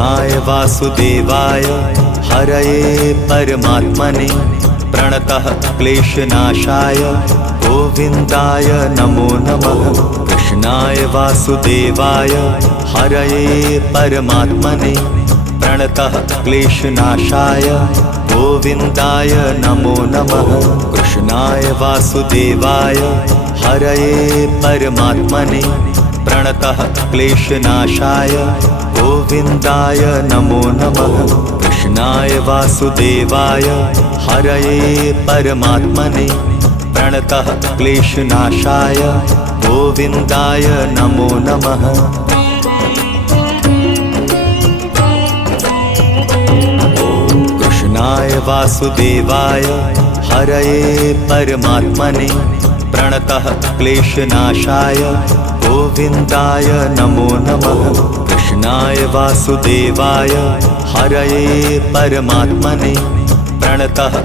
कृष्णाय वासुदेवाय हरये परमात्मने प्रणतः क्लेशनाशाय गोविन्दाय नमो नमः। कृष्णाय वासुदेवाय हरये परमात्मने प्रणतः क्लेशनाशाय गोविन्दाय नमो नमः। कृष्णाय वासुदेवाय हरये परमात्मने प्रणतः क्लेशनाशाय गोविन्दाय नमो नमः। कृष्णाय वासुदेवाय हरये परमात्मने प्रणतः क्लेशनाशाय गोविन्दाय नमो नमः। कृष्णाय वासुदेवाय हरये परमात्मने प्रणतः क्लेशनाशाय गोविन्दाय नमो नमः। कृष्णाय वासुदेवाय हरये परमात्मने प्रणतः